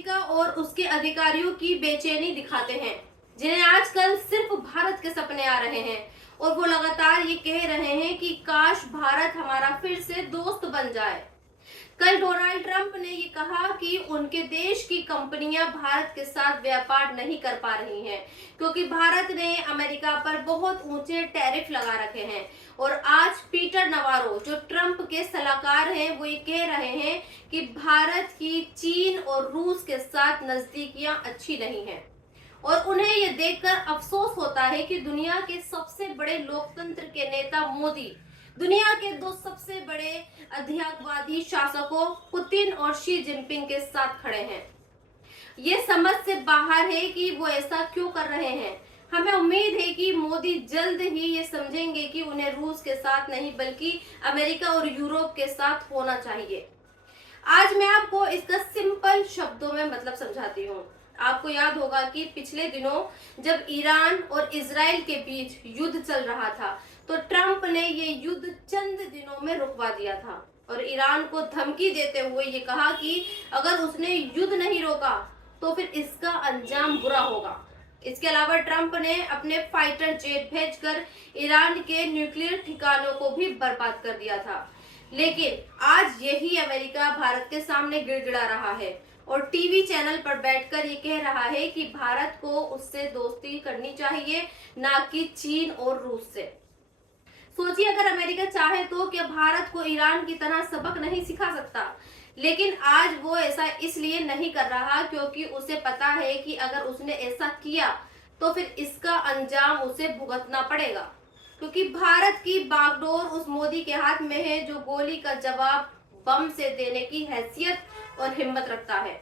America और उसके अधिकारियों की बेचैनी दिखाते हैं, जिन्हें आजकल सिर्फ भारत के सपने आ रहे हैं और वो लगातार ये कह रहे हैं कि काश भारत हमारा फिर से दोस्त बन जाए। कल डोनाल्ड ट्रंप ने ये कहा कि उनके देश की कंपनियां भारत के साथ व्यापार नहीं कर पा रही हैं क्योंकि भारत ने अमेरिका पर बहुत ऊंचे टैरिफ लगा रखे हैं। और आज पीटर नवारो, जो ट्रंप के सलाहकार हैं, वो ये कह रहे हैं कि भारत की चीन और रूस के साथ नजदीकियां अच्छी नहीं हैं और उन्हें ये देखकर अफसोस होता है कि दुनिया के सबसे बड़े लोकतंत्र के नेता मोदी दुनिया के दो सबसे बड़े अधियागवादी शासकों पुतिन और शी जिनपिंग के साथ खड़े हैं। ये समझ से बाहर है कि वो ऐसा क्यों कर रहे हैं। हमें उम्मीद है कि मोदी जल्द ही ये समझेंगे कि उन्हें रूस के साथ नहीं बल्कि अमेरिका और यूरोप के साथ होना चाहिए। आज मैं आपको इसका सिंपल शब्दों में मतलब समझाती हूँ। आपको याद होगा कि पिछले दिनों जब ईरान और इजराइल के बीच युद्ध चल रहा था तो ट्रंप ने ये युद्ध चंद दिनों में रुकवा दिया था और ईरान को धमकी देते हुए ये कहा कि अगर उसने युद्ध नहीं रोका तो फिर इसका अंजाम बुरा होगा। इसके अलावा ट्रंप ने अपने फाइटर जेट भेजकर ईरान के न्यूक्लियर ठिकानों को भी बर्बाद कर दिया था। लेकिन आज यही अमेरिका भारत के सामने गिड़गिड़ा रहा है और टीवी चैनल पर बैठकर ये कह रहा है कि भारत को उससे दोस्ती करनी चाहिए, ना कि चीन और रूस से। सोचिए, अगर अमेरिका चाहे तो क्या भारत को ईरान की तरह सबक नहीं सिखा सकता? लेकिन आज वो ऐसा इसलिए नहीं कर रहा क्योंकि उसे पता है कि अगर उसने ऐसा किया तो फिर इसका अंजाम उसे भुगतना पड़ेगा, क्योंकि भारत की बागडोर उस मोदी के हाथ में है जो गोली का जवाब बम से देने की हैसियत और हिम्मत रखता है।